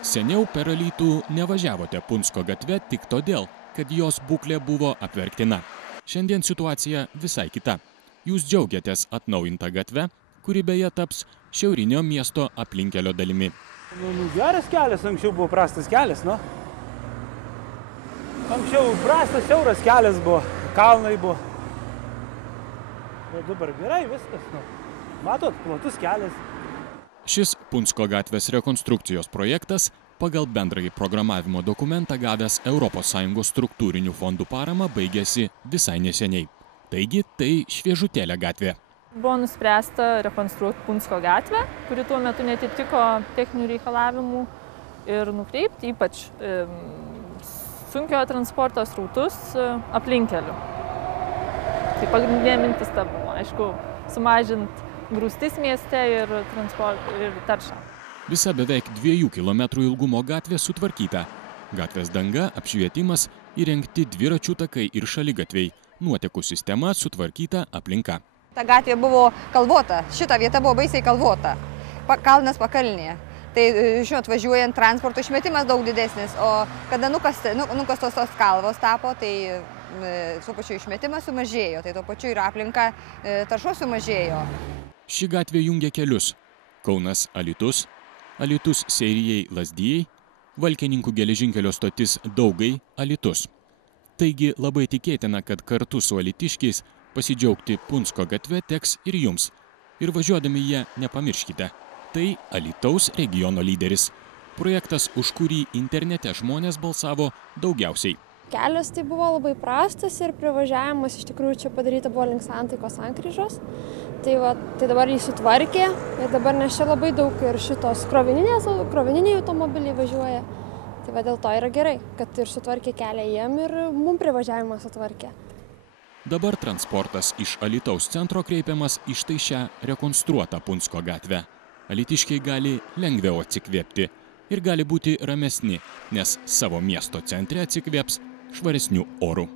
Seniau per Alytų nevažiavote Punsko gatve tik todėl, kad jos būklė buvo apverktina. Šiandien situacija visai kita. Jūs džiaugiatės atnaujintą gatvę, kuri beje taps šiaurinio miesto aplinkelio dalimi. Geras kelias, anksčiau buvo prastas kelias, nu. Anksčiau prastas, siauras kelias buvo, kalnai buvo. Bet dabar gerai viskas, nu. Matot, platus kelias. Šis Punsko gatvės rekonstrukcijos projektas pagal bendrąjį programavimo dokumentą gavęs ES struktūrinių fondų paramą baigėsi visai neseniai. Taigi tai šviežutėlė gatvė. Buvo nuspręsta rekonstruoti Punsko gatvę, kuri tuo metu netitiko techninių reikalavimų ir nukreipti ypač sunkiojo transporto srautus aplinkeliu. Tai pagrindinė mintis ta buvo, aišku, sumažinti grūstis mieste ir taršą. Visa beveik 2 km ilgumo gatvė sutvarkyta. Gatvės danga, apšvietimas, įrengti dviračių takai ir šaligatviai. Nuotekų sistema, sutvarkyta aplinka. Ta gatvė buvo kalvota, šita vieta buvo baisiai kalvota, kalnas pakalnėje. Tai, žinot, važiuojant transporto išmetimas daug didesnis, o kada nukastos tos kalvos tapo, tai su pačiu išmetimas sumažėjo, tai tuo pačiu ir aplinka taršos sumažėjo. Ši gatvė jungia kelius – Kaunas-Alytus, Alytus-Seirijai Lazdijai, Valkininkų geležinkelio stotis Daugai-Alytus. Taigi labai tikėtina, kad kartu su alytiškiais pasidžiaugti Punsko gatve teks ir jums. Ir važiuodami ją nepamirškite. Tai Alytaus regiono lyderis. Projektas, už kurį internete žmonės balsavo daugiausiai. Kelias tai buvo labai prastas ir privažiavimas iš tikrųjų čia padaryta buvo link Santaikos sankryžos. Tai dabar jį sutvarkė ir dabar nes čia labai daug ir šitos krovininiai automobiliai važiuoja. Tai dėl to yra gerai, kad ir sutvarkė kelią jiem ir mum privažiavimą sutvarkė. Dabar transportas iš Alytaus centro kreipiamas į štai šią rekonstruotą Punsko gatvę. Alytiškiai gali lengviau atsikvėpti ir gali būti ramesni, nes savo miesto centre atsikvėps švaresniu oru.